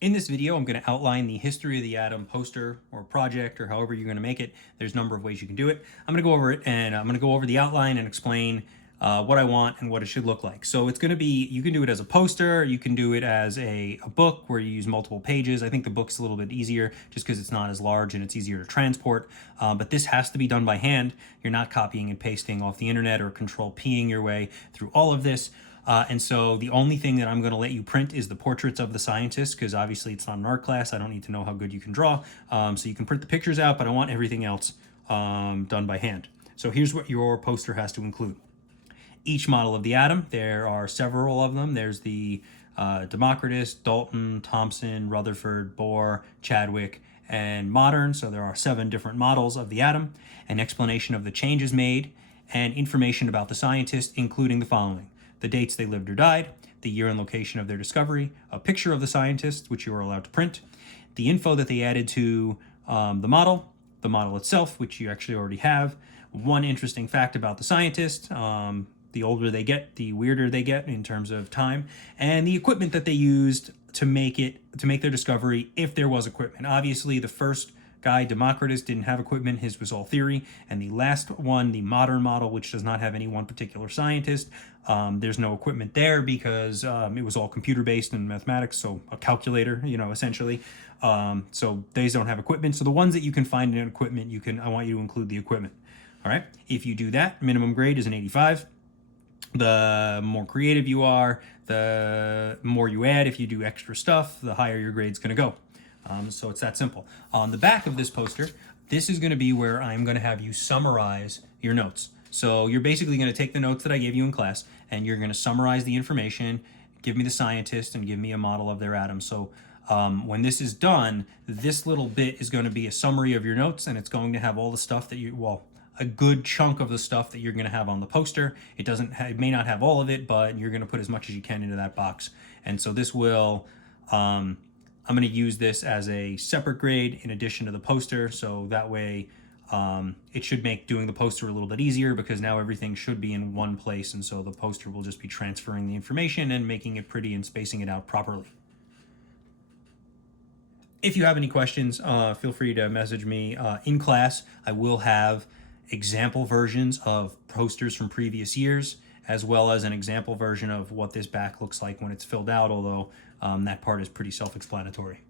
In this video, I'm going to outline the history of the atom poster or project or however you're going to make it. There's a number of ways you can do it. I'm going to go over it and I'm going to go over the outline and explain what I want and what it should look like. So it's going to be, you can do it as a poster, you can do it as a book where you use multiple pages. I think the book's a little bit easier just because it's not as large and it's easier to transport. But this has to be done by hand. You're not copying and pasting off the internet or control P'ing your way through all of this. And so the only thing that I'm going to let you print is the portraits of the scientists, because obviously it's not an art class. I don't need to know how good you can draw. So you can print the pictures out, but I want everything else done by hand. So here's what your poster has to include. Each model of the atom, there are several of them. There's the Democritus, Dalton, Thomson, Rutherford, Bohr, Chadwick, and modern. So there are 7 different models of the atom, an explanation of the changes made, and information about the scientists, including the following: the dates they lived or died, the year and location of their discovery, a picture of the scientist, which you are allowed to print, the info that they added to the model itself, which you actually already have, one interesting fact about the scientist. The older they get, the weirder they get in terms of time, and the equipment that they used to make their discovery, if there was equipment. Obviously, the first guy, Democritus, didn't have equipment. His was all theory. And the last one, the modern model, which does not have any one particular scientist, there's no equipment there because it was all computer-based and mathematics, so a calculator, essentially. So these don't have equipment. So the ones that you can find in equipment, I want you to include the equipment. All right. If you do that, minimum grade is an 85. The more creative you are, the more you add. If you do extra stuff, the higher your grade's going to go. So it's that simple. On the back of this poster, this is going to be where I'm going to have you summarize your notes. So you're basically going to take the notes that I gave you in class and you're going to summarize the information, give me the scientist, and give me a model of their atom. So when this is done, this little bit is going to be a summary of your notes, and it's going to have all the stuff that a good chunk of the stuff that you're going to have on the poster. It may not have all of it, but you're going to put as much as you can into that box. And so this will, I'm going to use this as a separate grade in addition to the poster. So that way it should make doing the poster a little bit easier, because now everything should be in one place. And so the poster will just be transferring the information and making it pretty and spacing it out properly. If you have any questions, feel free to message me. In class, I will have example versions of posters from previous years, as well as an example version of what this back looks like when it's filled out, although that part is pretty self-explanatory.